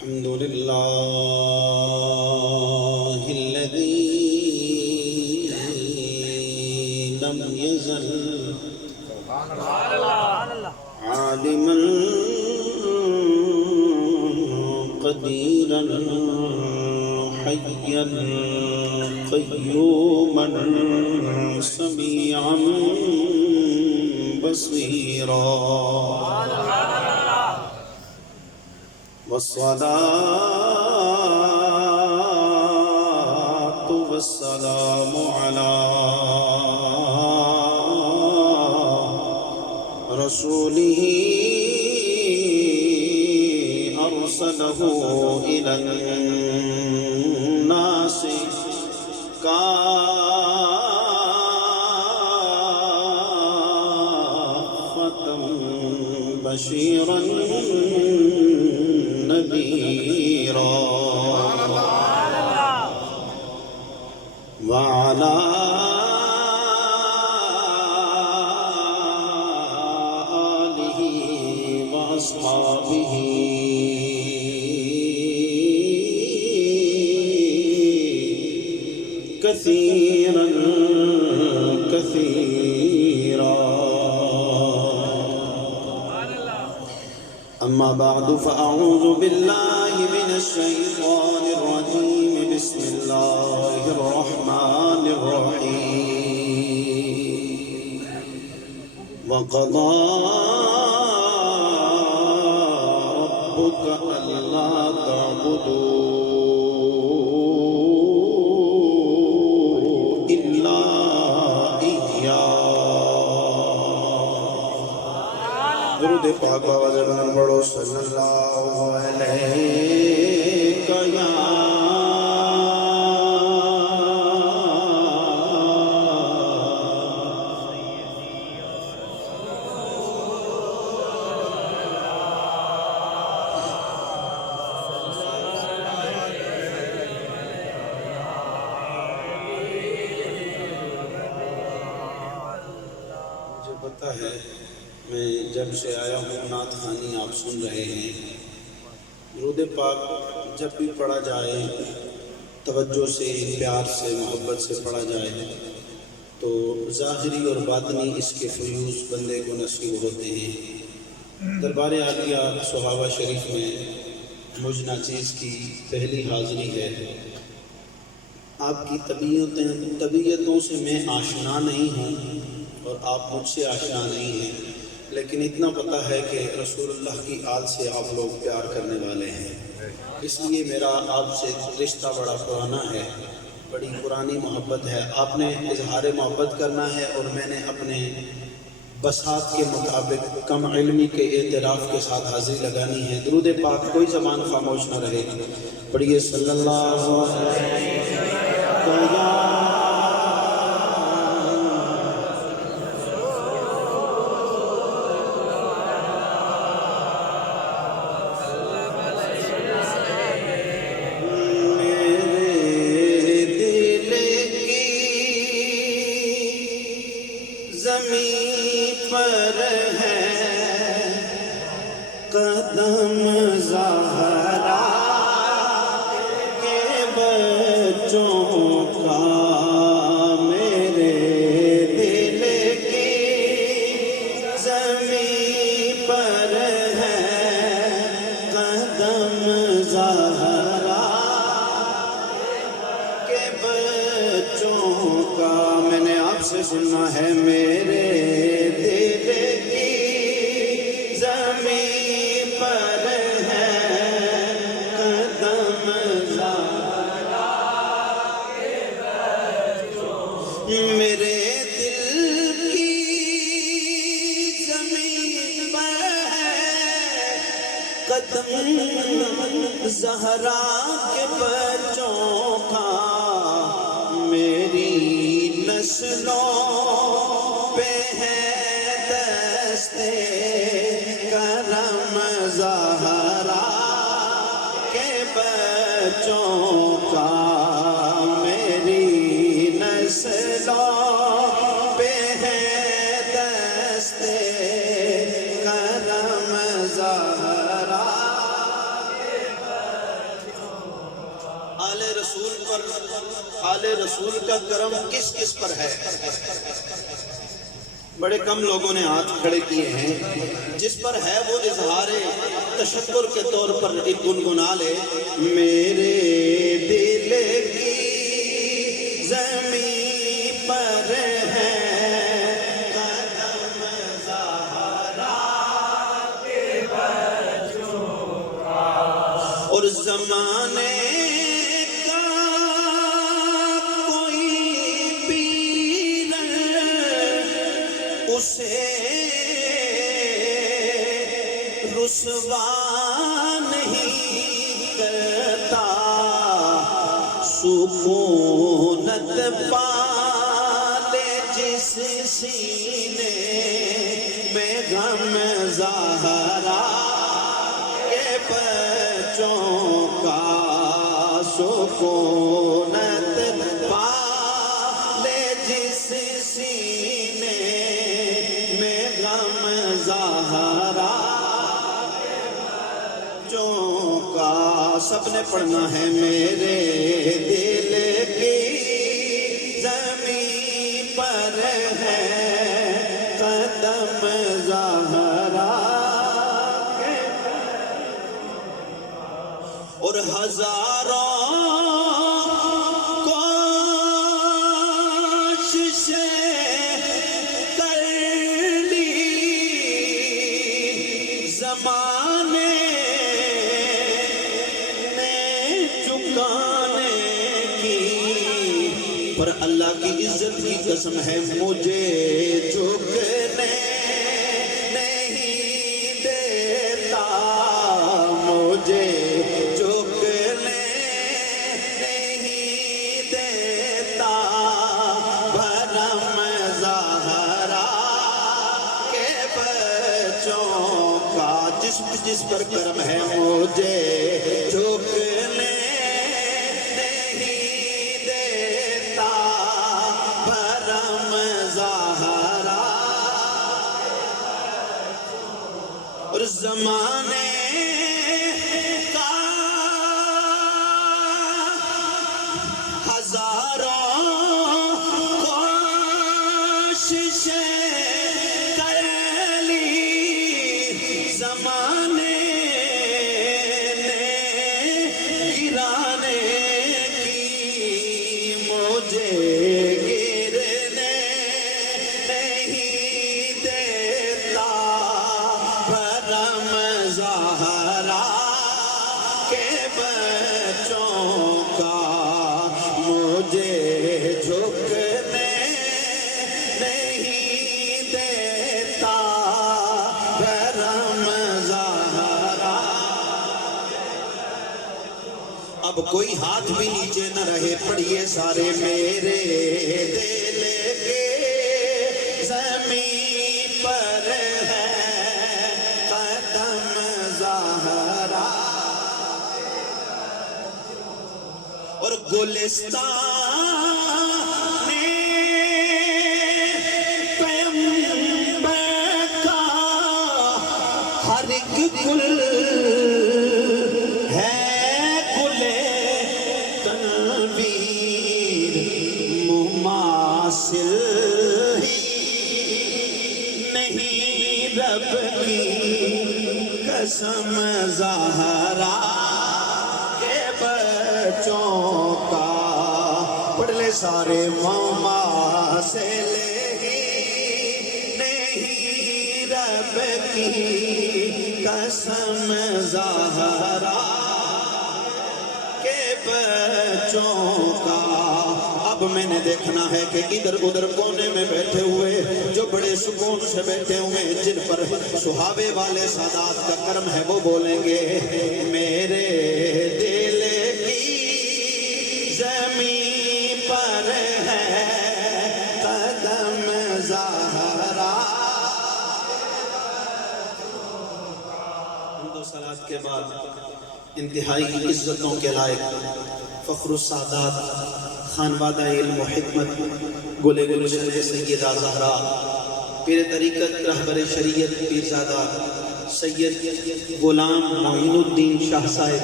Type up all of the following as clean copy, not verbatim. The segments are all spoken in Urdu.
الحمد لله الذي لم يزل عالما قديرا حيا قيوما سميعا بصيرا والصلاة والسلام على رسوله أرسله إلى الناس كافة بشيرا نذيرا وعلى آله وأصحابه كثيرا كثيرا. أما بعد فأعوذ بالله من الشيطان الرجيم. بسم الله الرحمن الرحيم. وقضى ربك ألا تعبدوا إلا إياه. درود پاک آواز بلند پڑھو. صلی اللہ علیہ یا پتہ ہے میں جب سے آیا ہوں نعت خوانی آپ سن رہے ہیں. درود پاک جب بھی پڑھا جائے توجہ سے پیار سے محبت سے پڑھا جائے تو ظاہری اور باطنی اس کے فیوز بندے کو نصیب ہوتے ہیں. دربار عالیہ صحابہ شریف میں مجھ ناچیز کی پہلی حاضری ہے. آپ کی طبیعتوں سے میں آشنا نہیں ہوں اور آپ مجھ سے آشنا نہیں ہیں، لیکن اتنا پتہ ہے کہ رسول اللہ کی آل سے آپ لوگ پیار کرنے والے ہیں. اس لیے میرا آپ سے رشتہ بڑا پرانا ہے، بڑی پرانی محبت ہے. آپ نے اظہار محبت کرنا ہے اور میں نے اپنے بساط کے مطابق کم علمی کے اعتراف کے ساتھ حاضری لگانی ہے. درود پاک کوئی زبان خاموش نہ رہے. پڑھیے صلی اللہ علیہ قدم زہرا کے بچوں کا میرے دل کی زمین پر ہے. قدم زہرا کے بچوں کا میں نے آپ سے سننا ہے. میرے دل کی زمین پر ہے قدم زہرا کے بچوں. میرے دل کی زمین پر ہے قدم زہرا کے بچوں کا. میری نسلوں پہ ہے دستے کرم زہرا کے بچوں کا. میری نسلوں پہ ہے دستے کرم زہرا آل رسول کا کرم کس کس پر ہے؟ بڑے کم لوگوں نے ہاتھ کھڑے کیے ہیں. جس پر ہے وہ اظہار تشکر کے طور پر ایک گنگنا لے. میرے دل کی زمین پر ہے قدم زہرا کے بچوں کا، اور زمانے رسوا نہیں کرتا، سکونت پالے جس سینے میں غم زہرا کے بچوں کا، سکونت پالے جس سینے میں غم زہرا کا. سب نے پڑھنا ہے. میرے دل کی زمین پر ہے قدم زہرا کے، اور ہزاروں کر لی زمانے پر اللہ کی عزت کی قسم ہے مجھے جھکنے نہیں دیتا، مجھے جھکنے نہیں دیتا. بھرم زہرا کے بچوں کا، جس پر کرم ہے مجھے جھکنے زمانے کا ہزاروں کوششیں کر لی، زمانے نے گرانے کی، مجھے گرنے نہیں دیتا. زہرا کے بچوں کا، مجھے جھکنے نہیں دیتا. بھرم زہرا. اب کوئی ہاتھ بھی نیچے نہ رہے، پڑھیے سارے. میرے دل کے زمین پر ہے زہرا، اور گلستان پیغمبر کا ہر ایک گل ہے گل تنویر، مماثل ہی نہیں رب کی قسم زہرا کے بچوں کا. پڑھ لے سارے. مماثل ہی نہیں رب کی قسم زہرا کے بچوں کا. اب میں نے دیکھنا ہے کہ ادھر ادھر کونے میں بیٹھے ہوئے جو بڑے سکون سے بیٹھے ہوئے، جن پر صحابے والے سادات کا کرم ہے، وہ بولیں گے میرے دل کی زمین پر ہے قدم زہرا. حمد و صلات کے بعد انتہائی عزتوں کے لائق فخر السادات خانوادہ علم و حکمت گلے گلشن سیدہ زہرا پیر طریقت رہبر شریعت پیرزادہ سید غلام معین الدین شاہ صاحب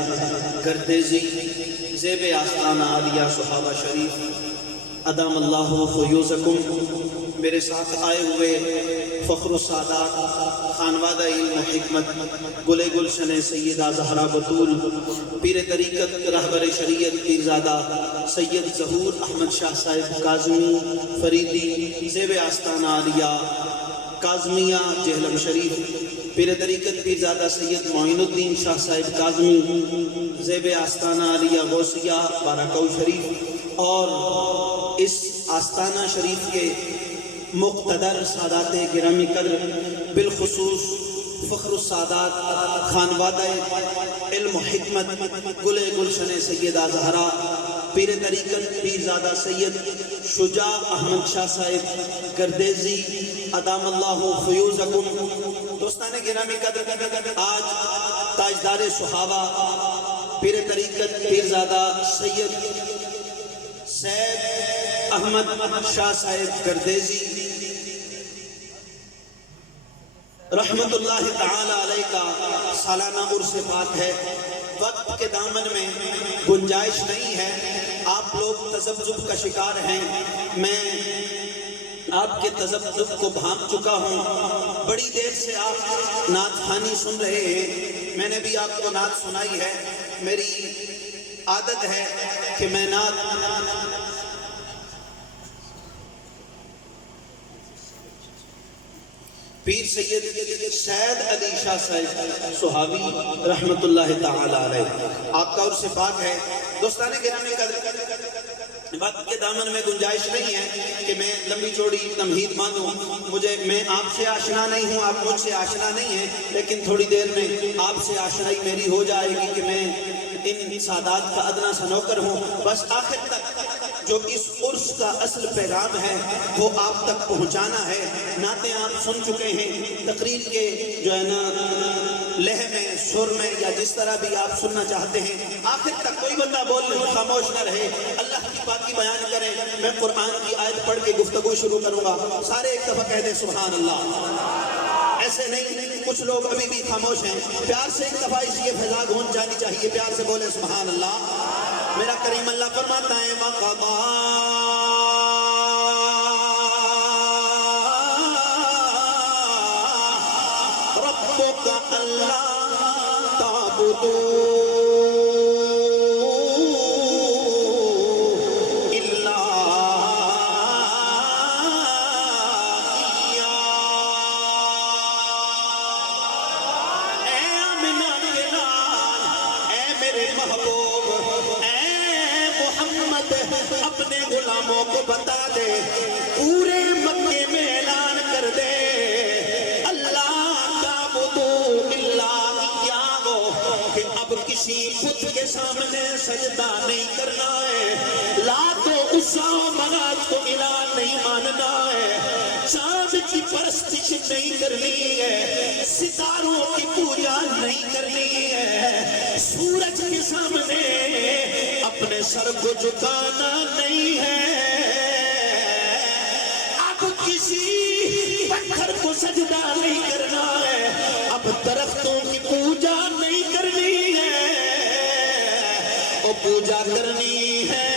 گردیزی زیب آستانہ عالیہ صحابہ شریف ادام اللہ فیوزکم میرے ساتھ آئے ہوئے فخر السادات خانوادہ علم و حکمت گلے گلشن سیدہ زہرا بطول پیر طریقت رہبر شریعت پیرزادہ سید ظہور احمد شاہ صاحب کاظمی فریدی زیب آستانہ عالیہ کاظمیہ جہلم شریف پیر طریقت پیرزادہ سید معین الدین شاہ صاحب کاظمی زیب آستانہ عالیہ غوثیہ بارکو شریف اور اس آستانہ شریف کے مقتدر سادات گرامی قدر بالخصوص فخر السادات خانوادہ علم و حکمت گلے گلشن سیدہ زہرا پیر طریقت پیرزادہ سید شجاع احمد شاہ صاحب گردیزی ادام اللہ فیوزکم دوستان گرامی قدر آج تاجدار صحابہ پیر طریقت پیرزادہ سید سید احمد شاہ صاحب گردیزی رحمت اللہ تعالی علیہ کا سالانہ عرس پاک ہے. وقت کے دامن میں گنجائش نہیں ہے، آپ لوگ تذبذب کا شکار ہیں، میں آپ کے تذبذب کو بھانپ چکا ہوں. بڑی دیر سے آپ نعت خوانی سن رہے ہیں، میں نے بھی آپ کو نعت سنائی ہے. میری عادت ہے کہ میں نعت پیر سید سید علی شاہ صاحب صحابی رحمت اللہ تعالی علیہ آپ کا عرس پاک ہے. دوستان گرامی قدر وقت کے دامن میں گنجائش نہیں ہے کہ میں لمبی چوڑی تمہید باندھوں. میں آپ سے آشنا نہیں ہوں، آپ مجھ سے آشنا نہیں ہیں، لیکن تھوڑی دیر میں آپ سے آشنائی میری ہو جائے گی کہ میں ان سادات کا ادنا سا نوکر ہوں. بس آخر تک جو اس عرس کا اصل پیغام ہے وہ آپ تک پہنچانا ہے. نعتیں آپ سن چکے ہیں، تقریر کے جو ہے نا لہہ میں سر میں یا جس طرح بھی آپ سننا چاہتے ہیں، آخر تک کوئی بندہ خاموش نہ رہے، اللہ کی پاکی بیان کریں. میں قرآن کی آیت پڑھ کے گفتگو شروع کروں گا، سارے ایک دفعہ کہہ دیں سبحان اللہ. ایسے نہیں، کچھ لوگ ابھی بھی خاموش ہیں. پیار سے ایک دفعہ اس یہ فضا گونج جانی چاہیے، پیار سے بولے سبحان اللہ. میرا کریم اللہ فرماتا ہے وَقَضَى رَبُّكَ أَلَّا تَعْبُدُوا إِلَّا إِيَّاهُ. اے آمنہ کے لال، اے میرے محبوب، اے محمد، اپنے غلاموں کو بتا دے، پورے مکے میں اعلان کر دے، کسی بت کے سامنے سجدہ نہیں کرنا ہے، لات و عزا و منات کو الہ نہیں ماننا ہے، چاند کی پرستش نہیں کرنی ہے، ستاروں کی پوجا نہیں کرنی ہے، سورج کے سامنے اپنے سر کو جھکانا نہیں ہے، اب کسی پتھر کو سجدہ نہیں کرنا ہے، اب درختوں کی پوجا نہیں کرنی ہے، اور پوجا کرنی ہے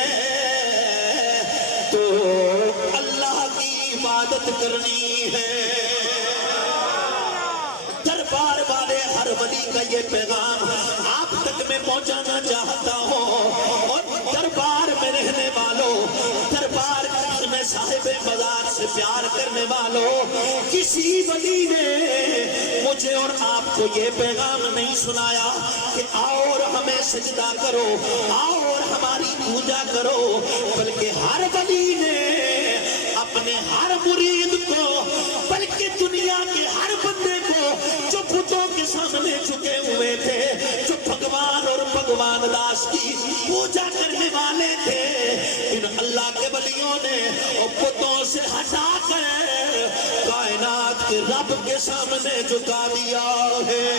تو اللہ کی عبادت کرنی ہے. دربار والے ہر ولی کا یہ پیغام آپ تک میں پہنچانا چاہتا ہوں. اور دربار میں رہنے والوں، دربار میں صاحب بازار سے پیار کرنے والوں، کسی ولی نے مجھے اور آپ کو یہ پیغام نہیں سنایا کہ آؤ اور ہمیں سجدہ کرو، آؤ اور ہماری پوجا کرو، بلکہ ہر ولی نے اپنے ہر مرید کو، بلکہ دنیا کے ہر بندے کو جو بتوں کے سامنے جھکے ہوئے تھے، جو بھگوان اور بھگوان داس کی پوجا کرنے والے تھے، ان اللہ کے ولیوں نے بتوں سے ہٹا کر کائنات کے رب کے سامنے جھکا دیا ہے.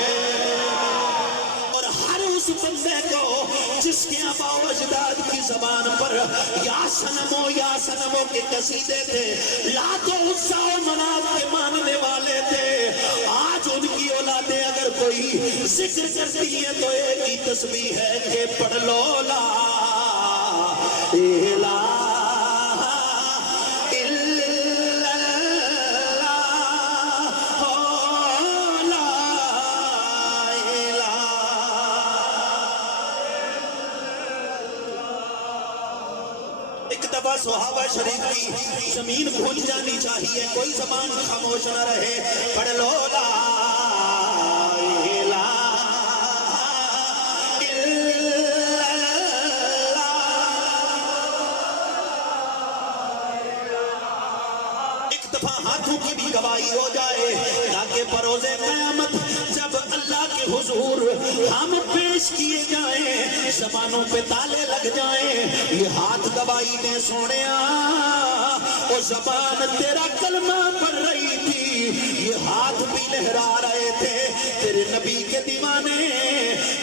اور ہر اس بندے کو جس کے آبا و اجداد کی زبان پر یا سنموں کے قصیدے تھے، لات و عزا و منات کے ماننے والے تھے، آج ان کی اولادیں اگر کوئی ذکر کرتی ہے تو ایک ہی تسبیح ہے کہ پڑھ لو لا الہ الا اللہ لا الہ. ایک دفعہ صحابہ شریف کی زمین بھول جانی چاہیے، کوئی زبان خاموش نہ رہے. پڑھ لو لا الہ الا اللہ. ایک دفعہ ہاتھوں کی بھی گواہی ہو جائے تاکہ بروز قیامت جب اللہ کے حضور ہم پیش کیے جائیں زبانوں پہ تالے لگ جائیں. یہ ہاتھ گواہی دے سونیا، وہ زبان تیرا کلمہ پڑھ رہی تھی، یہ ہاتھ بھی لہرا رہے تھے، تیرے نبی کے دیوانے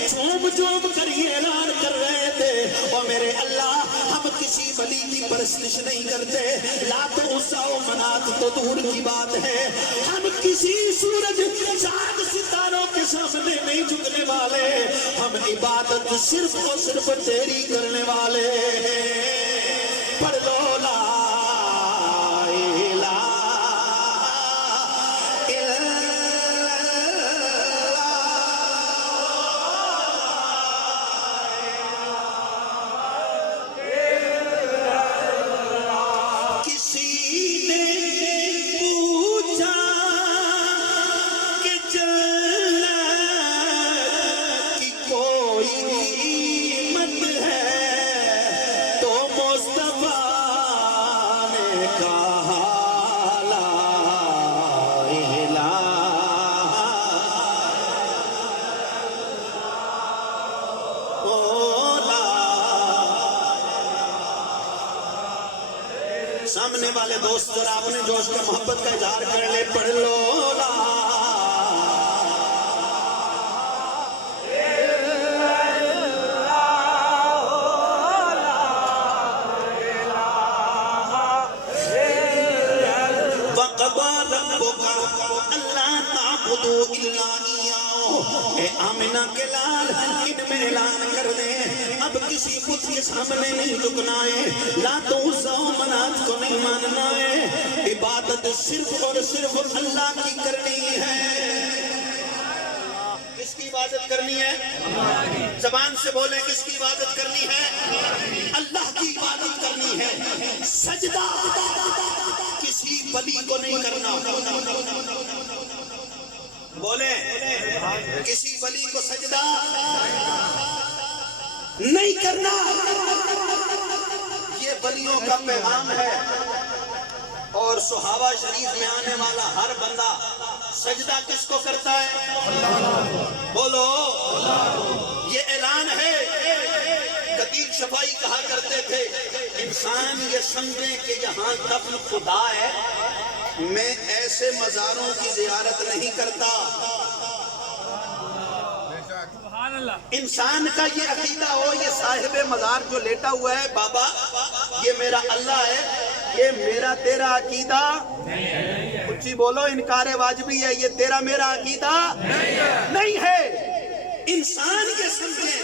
چوم چوم کر یہ اعلان کر رہے تھے اور میرے اللہ ہم کسی ولی کی پرستش نہیں کرتے، لات عزا و منات تو دور کی بات ہے، ہم کسی سورج چاند ستاروں کے سامنے نہیں جھکنے والے، ہم عبادت صرف اور صرف تیری کرنے والے. پڑھ لو لا الہ الا اللہ. کسی نے پوچھا کہ جنت کی کوئی قیمت ہے تو مصطفیٰ نے کہا لا الہ الا اللہ. سامنے والے دوست ذرا اپنے جوش کا محبت کا اظہار کر لے. پڑھ لو لا وَقَضَى رَبُّكَ أَلَّا تَعْبُدُوا إِلَّا إِيَّاهُ. اے آمنہ کے لال ان میں اعلان کر دیں اب کسی بت کے سامنے نہیں جھکنا ہے، لات عزا و منات کو نہیں ماننا ہے، عبادت صرف اور صرف اللہ کی کرنی ہے. کس کی عبادت کرنی ہے؟ زبان سے بولیں کس کی عبادت کرنی ہے؟ اللہ کی عبادت کرنی ہے. سجدہ کسی ولی کو نہیں کرنا. بولیں کسی ولی کو سجدہ نہیں کرنا. یہ ولیوں کا پیغام ہے. اور صحابہ شریف میں آنے والا ہر بندہ سجدہ کس کو کرتا ہے؟ بولو یہ اعلان ہے. قدیم شفائی کہا کرتے تھے انسان یہ سمجھے کہ یہاں دفن خدا ہے، میں ایسے مزاروں کی زیارت نہیں کرتا. انسان کا یہ عقیدہ ہو یہ صاحب مزار جو لیٹا ہوا ہے بابا یہ میرا اللہ ہے، یہ میرا تیرا عقیدہ کچھ بولو انکار واجبی ہے، یہ تیرا میرا عقیدہ نہیں ہے. انسان یہ سمجھے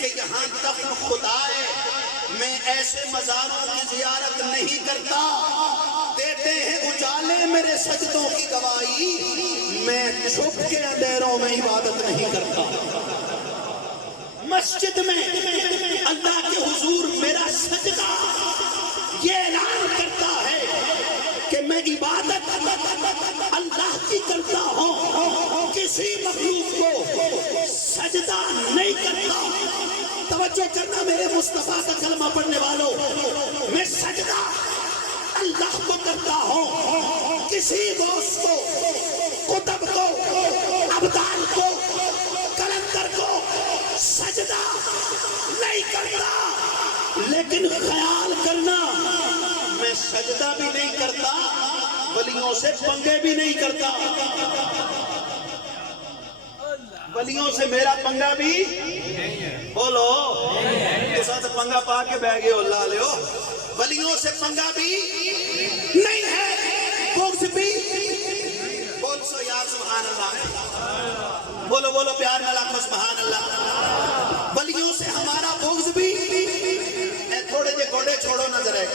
کہ یہاں دفن خدا ہے، میں ایسے مزاروں کی زیارت نہیں کرتا. دیتے ہیں اجالے میرے سجدوں کی گواہی، میں چھپ کے اندھیروں میں عبادت نہیں کرتا. مسجد میں اللہ کے حضور میرا سجدہ یہ اعلان کرتا ہے کہ میں عبادت اللہ کی کرتا ہوں، کسی مخلوق کو سجدہ نہیں کرتا. توجہ کرنا میرے مصطفیٰ کا کلمہ پڑھنے والوں، میں سجدہ اللہ کو کرتا ہوں، کسی دوست کو، قطب کو، ابدال کو، کلندر کو سجدہ نہیں کرتا. لیکن خیال کرنا میں سجدہ بھی نہیں کرتا، ولیوں سے پنگے بھی نہیں کرتا. ولیوں سے میرا پنگا بھی بولو تو ساتھ پنگا پا کے بہ گئے اللہ لے ہو. ولیوں سے پنگا بھی نہیں ہے، بغض بھی. بول سو یار سبحان اللہ. بولو بولو پیار میں لاکھو سبحان اللہ. ولیوں سے ہمارا بغض بھی تھوڑے جے نظر ہے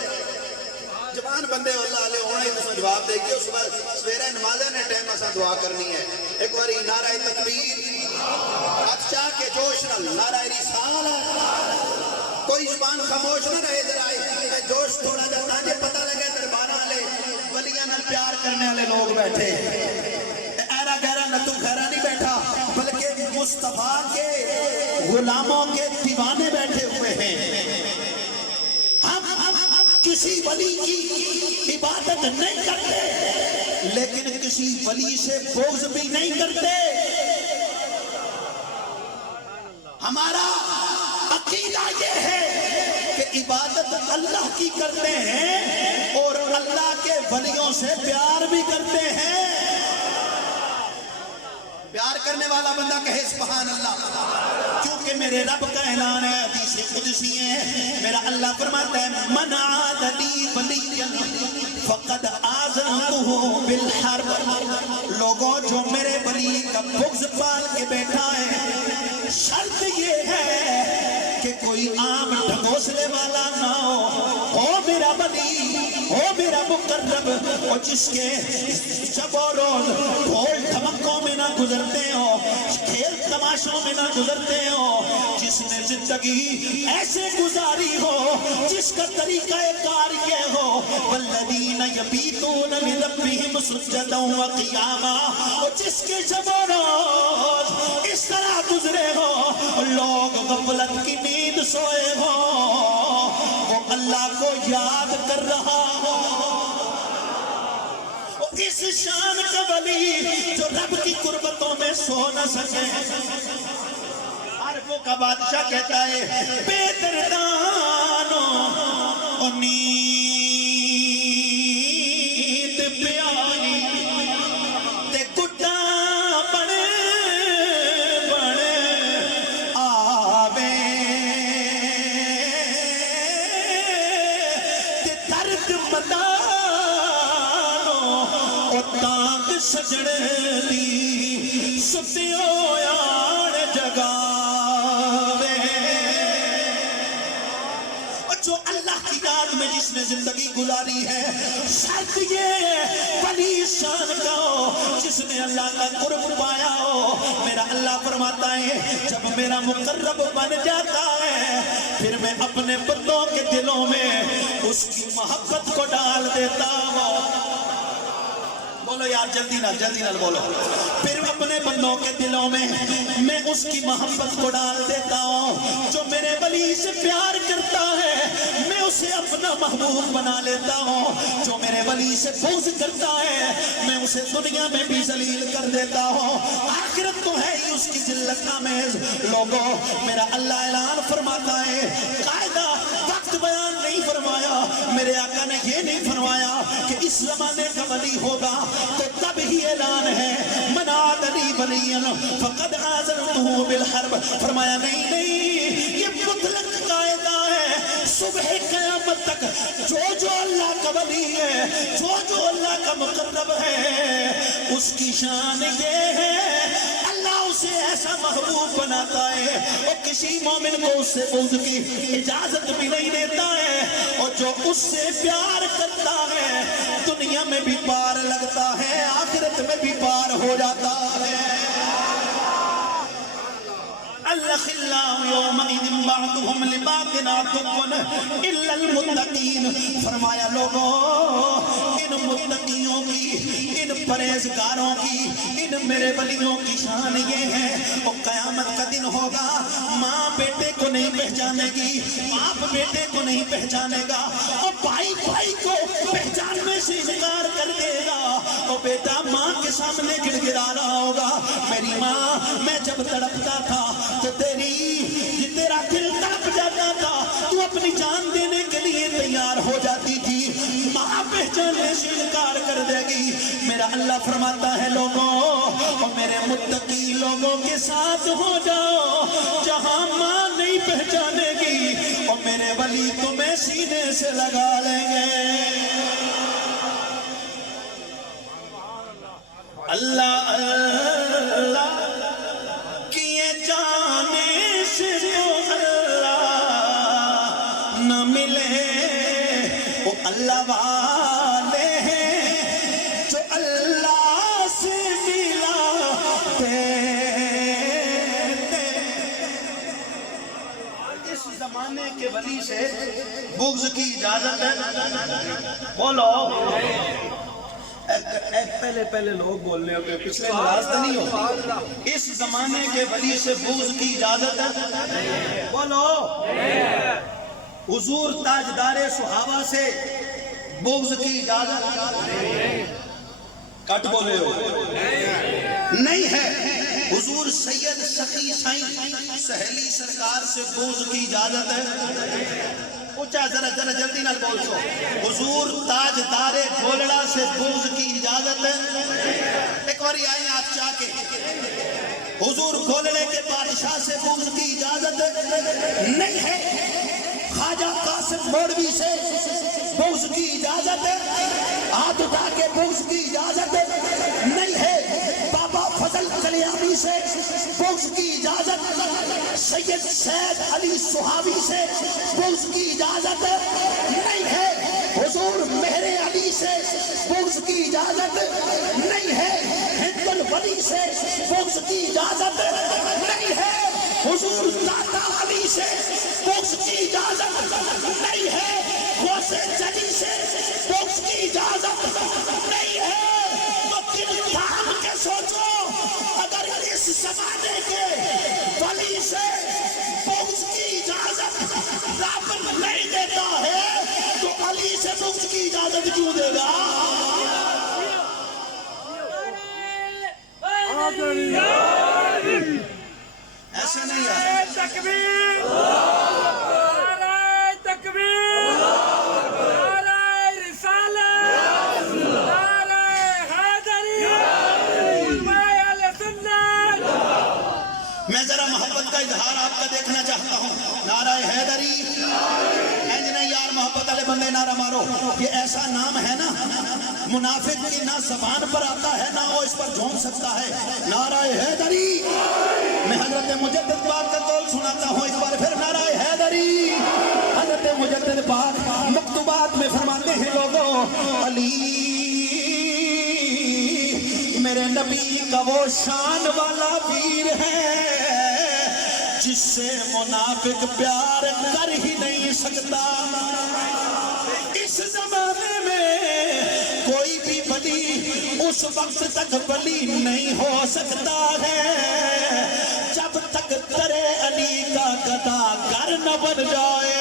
جوان بندے اللہ علیہ ہونے تو جواب دے گی صبح سویرے نمازہ نے ٹائم اسا دعا کرنی ہے ایک باری نعرہ تکبیر اچھا کے جوش نال نعرہ رسالت کوئی زبان خاموش نہ رہے ذرا جوش تھوڑا جا تاکہ پتہ لگے درباراں والے ولیاں نال پیار کرنے والے لوگ بیٹھے ایرا گہرا نتو خیرا نہیں بیٹھا بلکہ مصطفیٰ کے غلاموں کے دیوانے بیٹھے ہوئے ہیں ہم کسی ولی کی عبادت نہیں کرتے لیکن کسی ولی سے بغض بھی نہیں کرتے ہمارا عقیدہ یہ ہے کہ عبادت اللہ کی کرتے ہیں اور اللہ کے ولیوں سے پیار بھی کرتے ہیں پیار کرنے والا بندہ کہے سبحان اللہ کیونکہ میرے رب کا اعلان ہے حدیث قدسی ہے میرا اللہ فرماتا ہے من عاد لی ولیا فقد آذنتہ بالحرب لوگوں جو میرے ولی کا بغض پال کے بیٹھا ہے شرط یہ ہے کہ کوئی عام ڈھگوسلے والا نہ ہو میرا ولی ہو میرا مقرب اور جس کے شب و روز ڈھول دھمکوں میں نہ گزرتے ہو کھیل تماشوں میں نہ گزرتے ہو جس نے زندگی ایسے گزاری ہو جس کا طریقہ کار یہ ہو والذین یبیتون لربہم سجدا وقیاما اور جس کے شب و روز اس طرح گزرے ہو لوگ غفلت کی نیند سوئے ہو وہ اللہ کو یاد کر رہا ہو اس شان کا ولی جو رب کی قربتوں میں سو نہ سکے عربوں کا بادشاہ کہتا ہے بے دردانو نیند پیاری تے گڈا بڑے بڑے آوے تے درد مدانو تانگ سجڑے دی ستیو یار جگاوے اور جو اللہ کی یاد میں جس نے زندگی گزاری ہے شرط یہ ولی شان کا ہو جس نے اللہ کا قرب پایا ہو میرا اللہ فرماتا ہے جب میرا مقرب بن جاتا ہے پھر میں اپنے بندوں کے دلوں میں اس کی محبت کو ڈال دیتا ہوں بولو یار جلدی نہ بولو پھر اپنے بندوں کے دلوں میں اس کی محبت کو ڈال دیتا ہوں جو میرے ولی سے پیار کرتا ہے میں اسے اپنا محبوب بنا لیتا ہوں جو میرے ولی سے بغض کرتا ہے میں اسے دنیا میں بھی ذلیل کر دیتا ہوں آخرت تو ہے ہی اس کی ذلت آمیز لوگوں میرا اللہ اعلان فرماتا ہے قاعدہ وقت بیان نہیں فرمایا میرے آقا نے یہ نہیں فرمایا کہ اس زمانے کا ولی ہوگا تو تب ہی اعلان ہے من عاد لی ولیا فقد آذنتہ بالحرب فرمایا نہیں یہ مطلق قاعدہ ہے صبح قیامت تک جو اللہ کا ولی ہے جو اللہ کا مقرب ہے اس کی شان یہ ہے اللہ اسے ایسا محبوب بناتا ہے اور کسی مومن کو اس سے بغض کی اجازت بھی نہیں دیتا ہے اور جو اس سے پیار کرتا ہے دنیا میں بھی پار لگتا ہے آخرت میں بھی پار ہو جاتا ہے الخلاء یومئذ بعضهم لبعض عدو الا المتقین فرمایا لوگوں ان متقیوں کی ان پرہیزگاروں کی ان میرے ولیوں کی شان یہ ہے اور قیامت کا دن ہوگا ماں بیٹے کو نہیں پہچانے گی باپ بیٹے کو نہیں پہچانے گا اور بھائی بھائی کو پہچاننے سے انکار کر دے گا اور بیٹا ماں کے سامنے گڑ گڑا رہا ہوگا میری ماں میں جب تڑپتا تھا تو تیرا دل تڑپ جاتا تھا تو اپنی جان دینے کے لیے تیار ہو جاتی تھی ماں پہچانے سے انکار کر دے گی میرا اللہ فرماتا ہے لوگوں اور میرے متقی لوگوں کے ساتھ ہو جاؤ جہاں ماں نہیں پہچانے گی اور میرے ولی تمہیں سینے سے لگا لیں گے اللہ اللہ کیے جانے سے تو اللہ نہ ملے والے ہیں جو اللہ سے ملاتے تھے۔ اس زمانے کے ولی سے بغض کی اجازت ہے؟ بولو پہلے لوگ بول رہے ہوتے پچھلے ناراض تو نہیں ہو؟ اس زمانے کے ولی سے بغض کی اجازت ہے؟ بولو حضور تاجدار صحابہ سے بغض کی اجازت کٹ بولے ہو نہیں ہے؟ حضور سید سخی سائیں سہیلی سرکار سے بغض کی اجازت ہے؟ اونچا ذرا جلدی نہ بول سو۔ حضور تاجدار گولڑا سے بغض کی اجازت ہے؟ ایک باری آئیں آپ چاہ کے۔ حضور گولڑے کے بادشاہ سے بغض کی اجازت نہیں ہے؟ خواجہ قاسم مولوی سے بغض کی اجازت ہے؟ ہاتھ اٹھا کے بغض کی اجازت نہیں ہے؟ بابا فضل کلیانی سے بغض کی اجازت؟ سید سید علی صحابی سے بغض کی اجازت نہیں ہے؟ حضور مہر علی سے بغض کی اجازت نہیں ہے؟ ہند الولی سے بغض کی اجازت نہیں ہے؟ حضور داتا علی سے بغض کی اجازت نہیں ہے؟ غوث جلی سے بغض کی اجازت نہیں ہے؟ تو دل تھام کے سوچو، اگر اس زمانے کے ولی سے بغض کی اجازت رب نہیں دیتا ہے تو علی سے بغض کی اجازت کیوں دے گا؟ ایسے نہیں ہے۔ تکبیر، نعرہ تکبیر، نعرہ رسالت، نعرہ حیدری، علماء اہل سنت۔ میں ذرا محبت کا اظہار آپ کا دیکھنا چاہتا ہوں۔ نعرہ حیدری، اینج نہیں یار محبت والے بندے نعرہ مارو۔ یہ ایسا نام ہے نا منافق کی نہ زبان پر آتا ہے نہ وہ اس پر جھونک سکتا ہے۔ نعرہ حیدری، میں حضرت مجدد پاک کا قول سناتا ہوں ایک بار پھر، نعرہ حیدری۔ حضرت مجدد پاک مکتوبات میں فرماتے ہیں لوگوں، علی میرے نبی کا وہ شان والا پیر ہے جس سے منافق پیار کر ہی نہیں سکتا۔ اس زمانے میں کوئی بھی ولی اس وقت تک ولی نہیں ہو سکتا ہے جب تک ترے علی کا گدا گر نہ بن جائے۔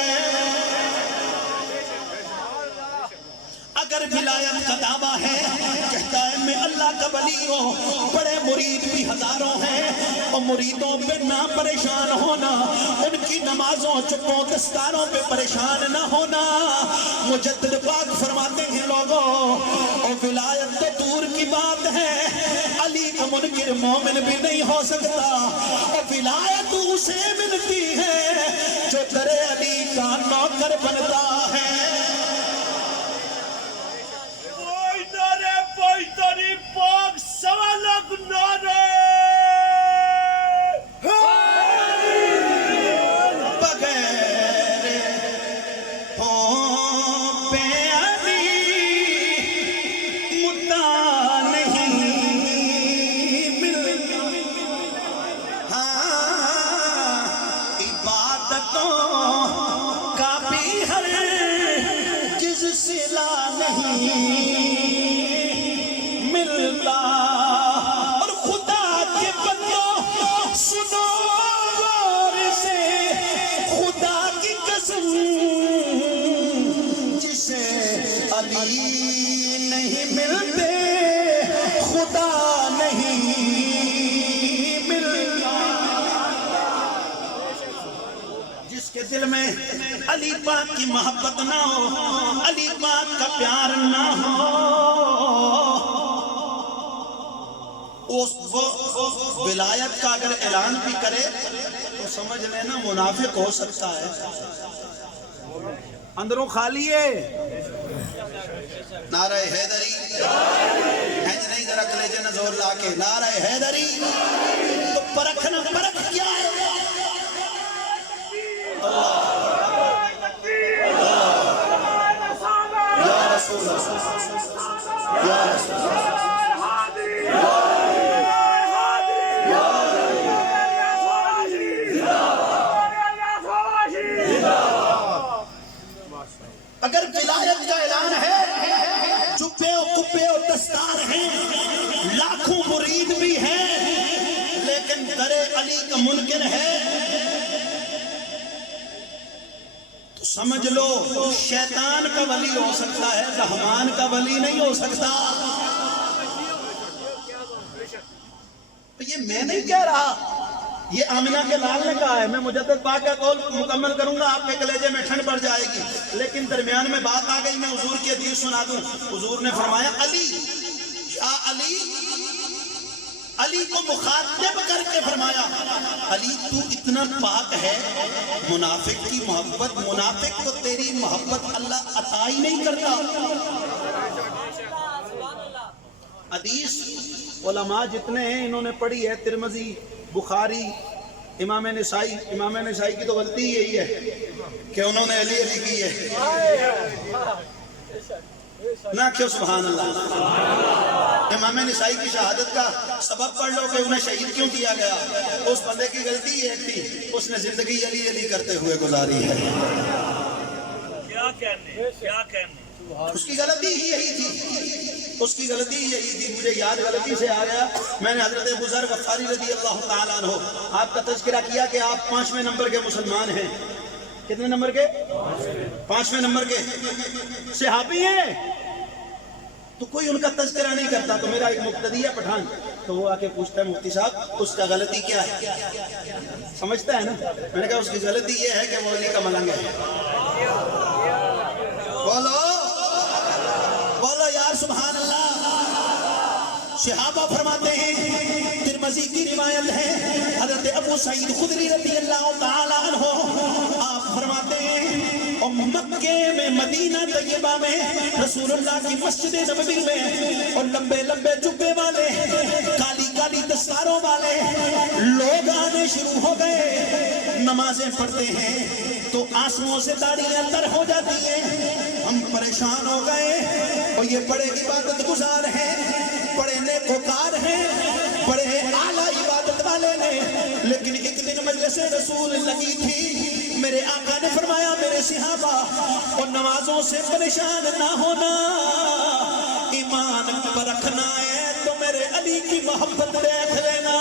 اگر ولایت کا دعویٰ ہے، کہتا ہے میں اللہ کا ولی ہوں، بڑے مرید بھی ہزاروں ہیں، اور مریدوں پہ نہ پریشان ہونا، ان کی نمازوں چکوں دستاروں پہ پریشان نہ ہونا۔ مجدد پاک فرماتے ہیں لوگوں، اور ولایت تو دور کی بات ہے، علی کا منکر مومن بھی نہیں ہو سکتا، اور ولایت اسے ملتی ہے جو در علی کا نوکر بنتا ہے۔ پایتاری پاک سوالک نعرہ بغیر ہوں پہ علی مدعا نہیں ملتا۔ ہاں عبادتوں کا بھی ہر کس صلہ نہیں ملتا۔ اور خدا کے بندوں سنو غور سے، خدا کی قسم جسے علی نہیں ملتے خدا نہیں ملتا۔ جس کے دل میں علی پاک کی محبت نہ ہو، علی پاک کا پیار نہ ہو، وہ ولایت کا اگر اعلان بھی کرے تو سمجھ لینا منافق ہو سکتا ہے، اندروں خالی ہے۔ نعرہ حیدری، نہیں ذرا کلیجے نہ زور لا کے، نعرہ حیدری۔ تو پرکھنا، پرکھ کیا ہے؟ اگر ولایت کا اعلان ہے، جبے و کبے و دستار ہیں، لاکھوں مرید بھی ہیں، لیکن در علی کا منکر ہے، تو سمجھ لو شیطان کا ولی ہو سکتا ہے، رحمان کا ولی نہیں ہو سکتا۔ یہ میں نہیں کہہ رہا، یہ آمنہ کے لال نے کہا ہے۔ میں مجدد پاک کا قول مکمل کروں گا، آپ کے کلیجے میں ٹھنڈ پڑ جائے گی، لیکن درمیان میں بات آ گئی، میں حضور کی حدیث سنا دوں۔ حضور نے فرمایا علی، یا علی، علی کو مخاطب کر کے فرمایا علی تو اتنا پاک ہے، منافق کی محبت، منافق کو تیری محبت اللہ عطا ہی نہیں کرتا۔ حدیث علماء جتنے ہیں انہوں نے پڑھی ہے، ترمذی، بخاری، امام نسائی۔ امام نسائی کی تو غلطی یہی ہے کہ انہوں نے علی علی کی ہے، نہ کیوں سبحان اللہ۔ امام نسائی کی شہادت کا سبب پڑھ لو کہ انہیں شہید کیوں کیا گیا، اس بندے کی غلطی یہ تھی، اس نے زندگی علی علی کرتے ہوئے گزاری ہے۔ کیا کہنے اس کی غلطی ہی یہی تھی، اس کی غلطی یہی تھی۔ مجھے یاد غلطی سے آ گیا، میں نے حضرت ابو ذر غفاری رضی اللہ تعالیٰ عنہ آپ کا تذکرہ کیا کہ آپ 5ویں نمبر کے مسلمان ہیں۔ کتنے نمبر کے؟ 5ویں نمبر کے صحابی ہیں، تو کوئی ان کا تذکرہ نہیں کرتا۔ تو میرا ایک مقتدی ہے پٹھان، تو وہ آ کے پوچھتا ہے مفتی صاحب اس کا غلطی کیا ہے، سمجھتا ہے نا؟ میں نے کہا اس کی غلطی یہ ہے کہ وہ علی کا ملنگ ہے۔ بولو بولو یار سبحان اللہ۔ صحابہ فرماتے ہیں، ترمذی کی روایت ہے، حضرت ابو سعید خدری رضی اللہ تعالیٰ عنہ آپ فرماتے ہیں، اور مکے میں مدینہ طیبہ میں رسول اللہ کی مسجد نبوی میں اور لمبے لمبے جبے والے، کالی کالی دستاروں والے لوگ آنے شروع ہو گئے۔ نمازیں پڑھتے ہیں تو آنسوؤں سے داڑھیاں تر ہو جاتی ہیں، ہم پریشان ہو گئے، اور یہ بڑے عبادت گزار ہیں، بڑے نیکوکار ہیں، بڑے اعلیٰ عبادت والے ہیں، لیکن ایک دن مجلس رسول لگی تھی، میرے آقا نے فرمایا میرے صحابہ اور نمازوں سے پریشان نہ ہونا، ایمان پر رکھنا ہے تو میرے علی کی محبت دیکھ لینا۔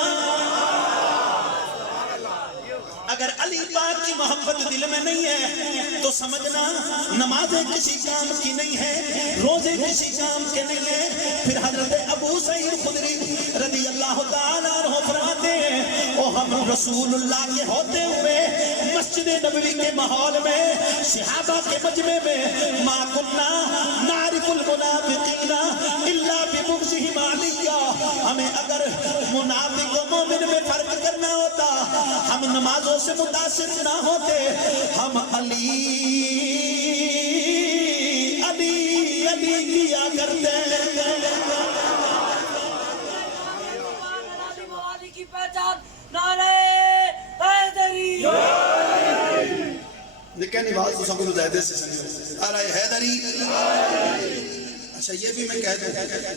اگر علی پاک کی محبت دل میں نہیں ہے تو سمجھنا نمازیں کسی کام کی نہیں ہے، روزے کسی کام کے نہیں ہیں۔ پھر حضرت ابو سعید خدری رضی اللہ تعالیٰ عنہ فرماتے ہیں، اور ہم رسول اللہ کے ہوتے ہوئے مسجد نبوی کے ماحول میں، صحابہ کے مجمع میں، ما کنا نعرف المنافقین الا ببغضهم علیہ، ہمیں اگر منافق و مومن میں فرق کرنا ہوتا ہم نمازوں سے متاثر نہ ہوتے، ہم علی علی علی کیا کرتے۔ کی پہچان نعرہ حیدری، لیکن آواز تو سب زیادہ سے سنیے، نعرہ حیدری۔ اچھا یہ بھی میں کہہ دوں،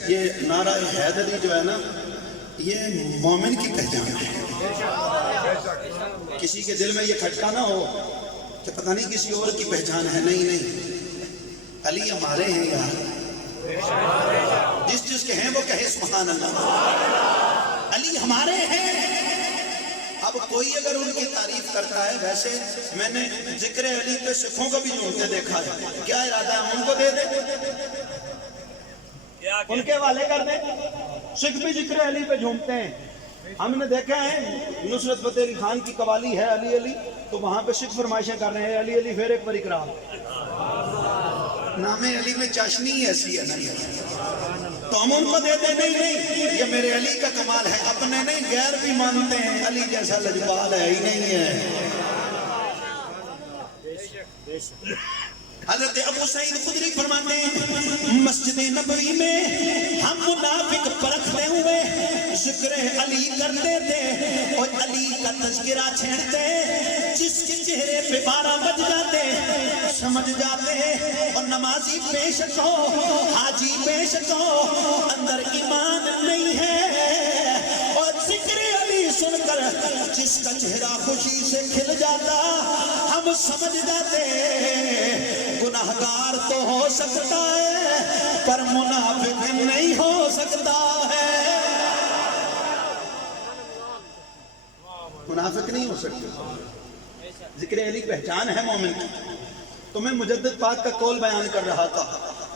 یہ نعرہ حیدری جو ہے نا، یہ مومن کی پہچان ہے۔ کسی کے دل میں یہ کھٹکا نہ ہو کہ پتہ نہیں کسی اور کی پہچان ہے، نہیں نہیں، علی ہمارے ہیں یار، جس جس کے ہیں وہ کہے سبحان اللہ، علی ہمارے ہیں۔ اب کوئی اگر ان کی تعریف کرتا ہے، ویسے میں نے ذکر علی پہ سکھوں کو بھی جھومتے دیکھا ہے، کیا ارادہ ہے ان کو دے دیں، ان کے والے کر دیں؟ سکھ بھی ذکر علی پہ جھومتے ہیں۔ ہم نے دیکھا ہے نصرت فتح علی خان کی قوالی ہے علی علی، تو وہاں پہ سکھ فرمائشیں کر رہے ہیں علی علی پھر ایک بار اقرار۔ نام علی میں چاشنی ایسی ہے نا، تو ہم ان کو دے دیں، نہیں نہیں یہ میرے علی کا کمال ہے، اپنے نہیں غیر بھی مانتے ہیں، علی جیسا لجپال ہے ہی نہیں ہے۔ حضرت ابو سعید خدری فرماتے ہیں، مسجد نبوی میں ہم منافق پرکھتے ہوئے ذکر علی کرتے تھے اور علی کا تذکرہ چھیڑتے، جس کے چہرے پہ 12 بج جاتے سمجھ جاتے، اور نمازی بے شک ہو، حاجی بے شک ہو، اندر ایمان نہیں ہے، اور ذکر علی سن کر جس کا چہرہ خوشی سے کھل جاتا ہم سمجھ جاتے گناہگار تو ہو سکتا ہے پر منافق نہیں ہو سکتا ہے، منافق نہیں ہو سکتا۔ ذکر علی پہچان ہے مومن کی۔ تو میں مجدد پاک کا قول بیان کر رہا تھا،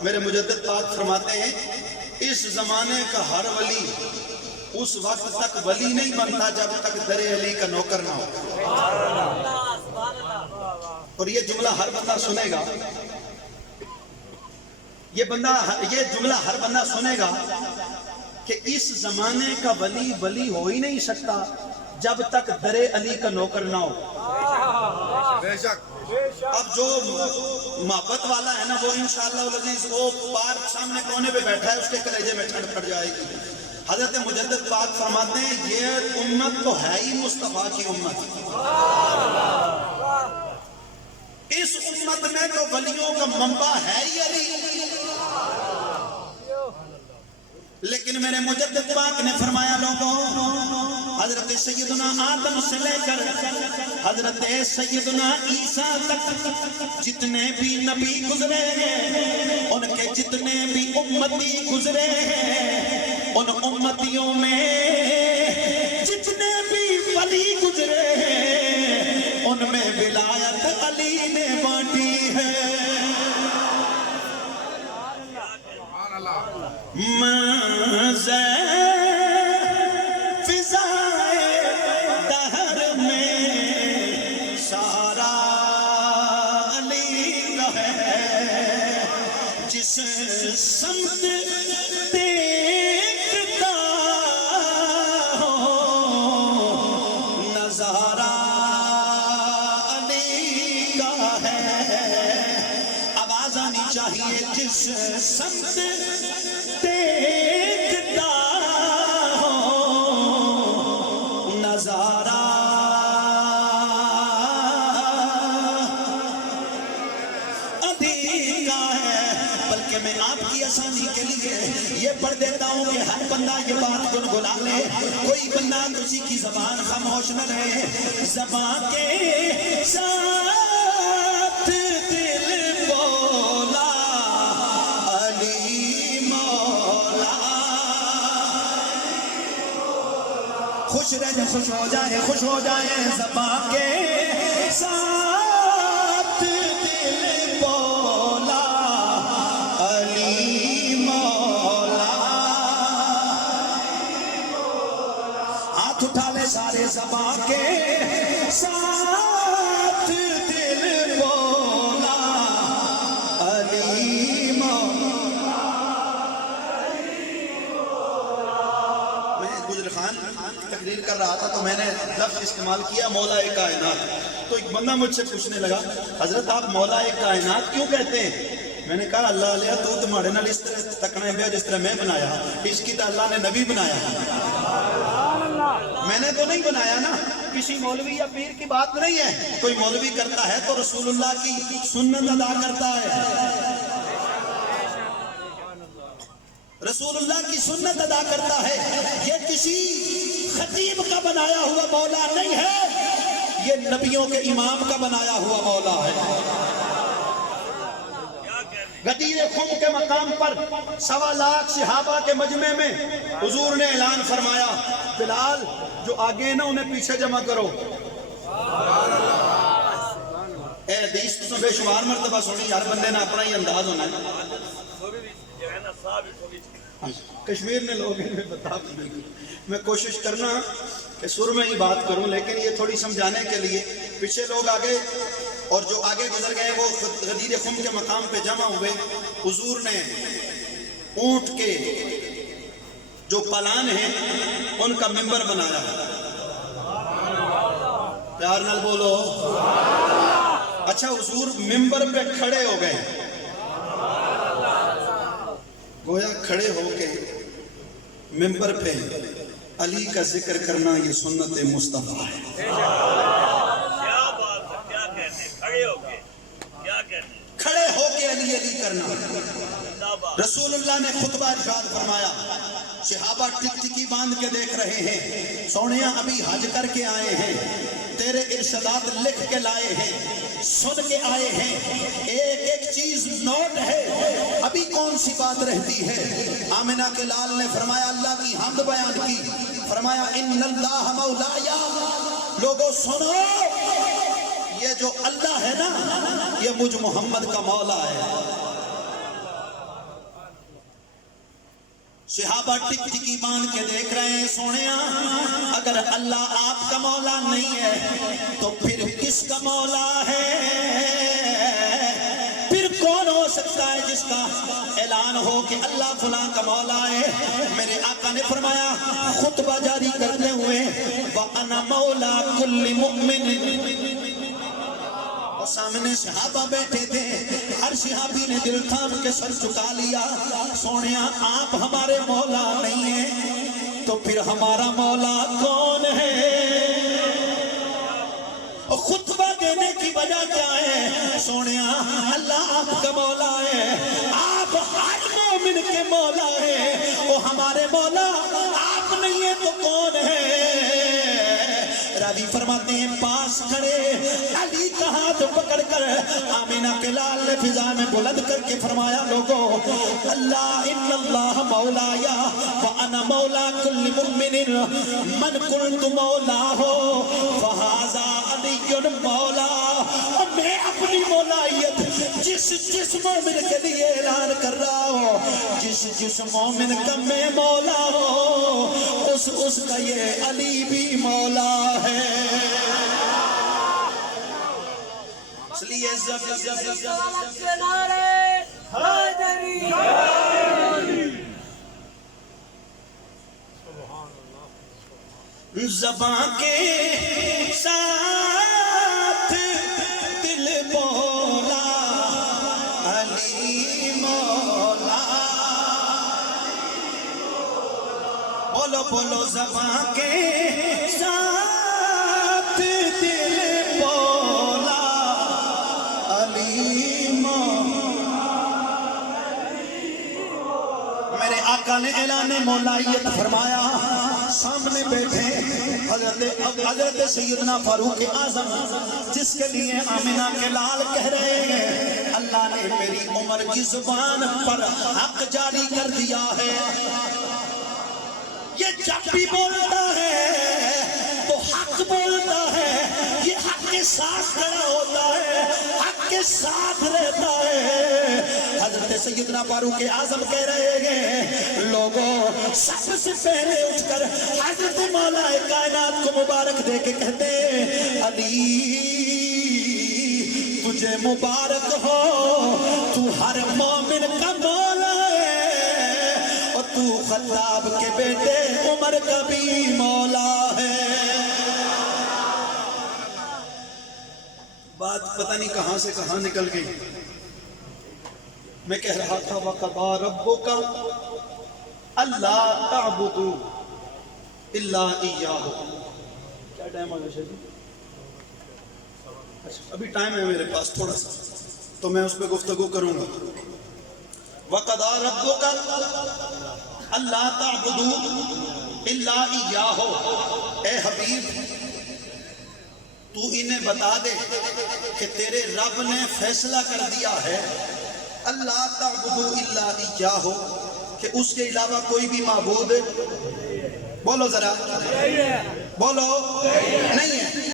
میرے مجدد پاک فرماتے ہیں اس زمانے کا ہر ولی اس وقت تک ولی نہیں بنتا جب تک در علی کا نوکر نہ ہو۔ اور یہ جملہ ہر بندہ سنے گا، یہ جملہ ہر بندہ سنے گا کہ اس زمانے کا ولی ولی ہو ہی نہیں سکتا جب تک در علی کا نوکر نہ ہو۔ بے شک۔ اب جو محبت والا ہے نا وہ انشاءاللہ العزیز وہ پار سامنے کونے پہ بیٹھا ہے، اس کے کلیجے میں ٹھنڈ پڑ جائے گی۔ حضرت مجدد پاک فرماتے ہیں یہ امت تو ہے ہی مصطفیٰ کی امت، اس امت میں تو ولیوں کا منبع ہے ہی علی، لیکن میرے مجدد پاک نے فرمایا لوگوں حضرت سیدنا آدم سے لے کر حضرت سیدنا عیسیٰ تک جتنے بھی نبی گزرے ہیں، ان کے جتنے بھی امتی گزرے ہیں، ان امتیوں میں جتنے بھی ولی گزرے ہیں ان میں ولایت علی نے بانٹی ہے۔ فضائے دہر میں سارا علی کا ہے، جس سمت دیکھتا ہو نظارہ علی کا ہے۔ آواز آنی چاہیے جس سمت دیکھتا ہو نظارہ علی کا ہے۔ بلکہ میں آپ کی آسانی کے لیے یہ پڑھ دیتا ہوں کہ ہر بندہ یہ بات گنگنا لے، کوئی بندہ کسی کی زبان خاموش نہ رہے، زبان کے ساتھ دل بولا علی مولا، خوش رہے خوش ہو جائے خوش ہو جائے، زبان کے ساتھ دل بولا علی مولا، ہاتھ اٹھا لے سارے، زبان کے ساتھ دل بولا علی مولا۔ میں گجر خان تقریر کر رہا تھا تو میں نے لفظ استعمال کیا مولا کائنات، تو ایک بندہ مجھ سے پوچھنے لگا حضرت آپ مولا کائنات کیوں کہتے ہیں؟ میں نے کہا اللہ علیہ تو تمہارے نال اس طرح تکنے پہ جس طرح میں بنایا، اس کی تو اللہ نے نبی بنایا، میں نے تو نہیں بنایا نا۔ کسی مولوی یا پیر کی بات نہیں ہے، کوئی مولوی کرتا ہے تو رسول اللہ کی سنت ادا کرتا ہے، رسول اللہ کی سنت ادا کرتا ہے، یہ کسی خطیب کا بنایا ہوا مولا نہیں ہے، یہ نبیوں کے امام کا بنایا ہوا مولا ہے۔ غدیر خم کے مقام پر 1.25 لاکھ صحابہ کے مجمع میں حضور نے اعلان فرمایا بلال جو آگے ہیں نا انہیں پیچھے جمع کرو۔ اے حدیث تو بے شمار مرتبہ سنی، ہر بندے نے اپنا ہی انداز ہونا ہے۔ کشمیر میں لوگ ہیں بتا، میں کوشش کرنا کہ سر میں ہی بات کروں، لیکن یہ تھوڑی سمجھانے کے لیے پیچھے لوگ آگے اور جو آگے گزر گئے وہ غدیر خم کے مقام پہ جمع ہوئے۔ حضور نے اونٹ کے جو پالان ہیں ان کا ممبر بنایا، پیار نال بولو۔ اچھا حضور ممبر پہ کھڑے ہو گئے، گویا کھڑے ہو کے ممبر پہ علی کا ذکر کرنا یہ سنت مصطفیٰ ہے. کیا بات ہے، کیا کہنے، کھڑے ہو کے کیا کہنے. کھڑے ہو کے علی علی کرنا. زندہ باد. رسول اللہ نے خطبہ ارشاد فرمایا، صحابہ ٹک ٹکی باندھ کے دیکھ رہے ہیں. سونیا ابھی حج کر کے آئے ہیں، تیرے ارشادات لکھ کے لائے ہیں، سن کے آئے ہیں، ایک ایک چیز نوٹ ہے، ابھی کون سی بات رہتی ہے. آمنہ کے لال نے فرمایا اللہ کی حمد بیان کی. فرمایا ان اللہ مولایا، لوگوں سنو، یہ جو اللہ ہے نا یہ مجھ محمد کا مولا ہے. صحابہ ٹک ٹکی باندھ کے دیکھ رہے ہیں. سونیا اگر اللہ آپ کا مولا نہیں ہے تو پھر کس کا مولا ہے؟ پھر کون ہو سکتا ہے جس کا اعلان ہو کہ اللہ فلاں کا مولا ہے؟ میرے آقا نے فرمایا خطبہ جاری کرتے ہوئے وَأَنَا مَوْلَا كُلِّ مُؤْمِنٍ. سامنے صحابہ بیٹھے تھے، ہر صحابی نے دل تھام کے سر چکا لیا. سونیا آپ ہمارے مولا نہیں ہیں تو پھر ہمارا مولا کون ہے؟ خطبہ دینے کی وجہ کیا ہے؟ سونیا اللہ آپ کا مولا ہے، آپ ہر مومن کے مولا ہے، وہ ہمارے مولا آپ نہیں ہے تو کون ہے؟ راوی فرماتے ہیں پاس کھڑے علی کا ہاتھ پکڑ کر آمینہ کے لال نے فضا میں بلند کر کے فرمایا لوگوں اللہ ان اللہ مولایا وانا مولا کل مؤمن من قلت مولا ہو فہذا علی مولا. اور میں اپنی مولائیت جس مومن کے لیے اعلان کر رہا ہوں، جس مومن کا میں مولا ہوں اس کا یہ علی بھی مولا ہے. اس لیے زبان کے ساتھ دل بولا علی مولا. بولو بولو زبان کے ساتھ دل بولا علی مولا. میرے آقا نے اعلان مولائیت فرمایا. سامنے بیٹھے حضرت سیدنا فاروق اعظم جس کے لیے آمنہ کے لال کہہ رہے ہیں اللہ نے میری عمر کی زبان پر حق جاری کر دیا ہے. یہ جب بھی بولتا ہے تو حق بولتا ہے، یہ حق کے ساتھ کھڑا ہوتا ہے، حق کے ساتھ رہتا ہے. حضرت سیدنا فاروق اعظم کہہ رہے ہیں لوگوں سب سے پہلے اٹھ کر حضرت مولا کائنات کو مبارک دے کے کہتے علی تجھے مبارک ہو، تو ہر مومن کا مولا ہے اور تو خطاب کے بیٹے عمر کا بھی مولا ہے. بات پتہ نہیں کہاں سے کہاں نکل گئی. میں کہہ رہا تھا وَقَضَىٰ رَبُّكَ أَلَّا تَعْبُدُوا إِلَّا إِيَّاهُ. کیا ٹائم آگا شاید؟ ابھی ٹائم ہے میرے پاس تھوڑا سا تو میں اس پہ گفتگو کروں گا. وَقَضَىٰ رَبُّكَ أَلَّا تَعْبُدُوا إِلَّا إِيَّاهُ. اے حبیب تو انہیں بتا دے کہ تیرے رب نے فیصلہ کر دیا ہے اللہ تعبدوا الا ایاہ کہ اس کے علاوہ کوئی بھی معبود بولو ذرا بولو نہیں ہے.